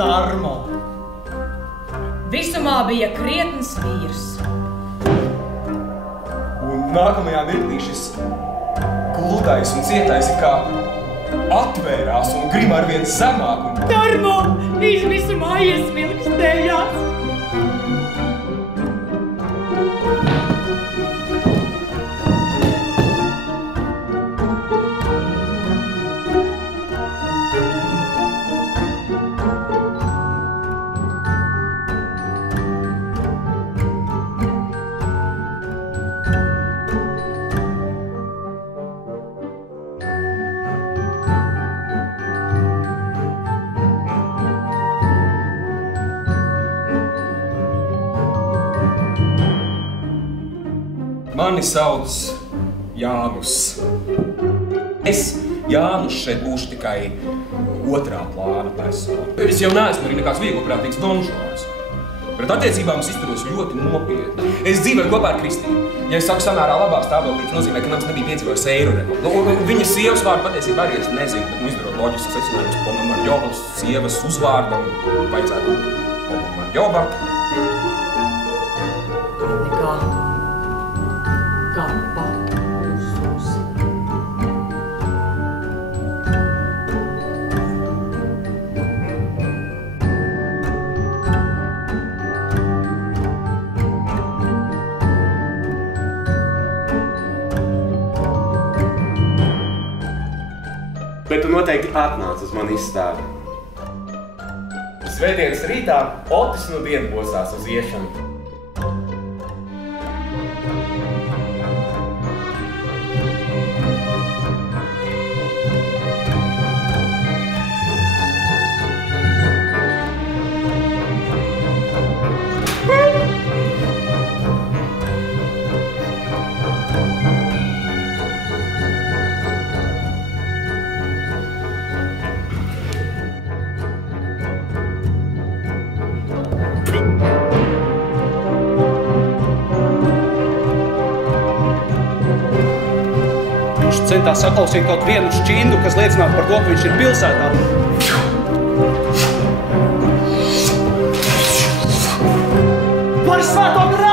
Tarmo. Visumā bija krietns vīrs. Un nākamajā mirklī šis gludais un cietais ir kā atvērās un grib arvien zemāk un... Tarmo! Viņš visumā iesvilkstējās. Mani sauc Jānus. Es, Jānus, šeit būšu tikai otrā plāna persona. Es jau neesmu arī nekāds vieglprātīgs donžons. Pret attiecībām es izturos ļoti nopietni. Es dzīvoju kopā ar Kristīnu. Ja es saku samērā labā stāvoklī, tas nozīmē, ka nams nebija piedzīvojis eiro remontu. Viņa sievas vārdu patiesībā arī es nezinu, bet izdarot loģisku secinājumus Ponomarjovas sievas uzvārdam vajadzētu Ponomarjova. Bet tu noteikti atnāc uz mani izstādi. Svētdienas rītā Otis no dienu posās uz iešanu. Viņš centās saklausīt kaut vienu šķindu, kas liecinātu par to, ka viņš ir pilsētā. Par svēto grēku!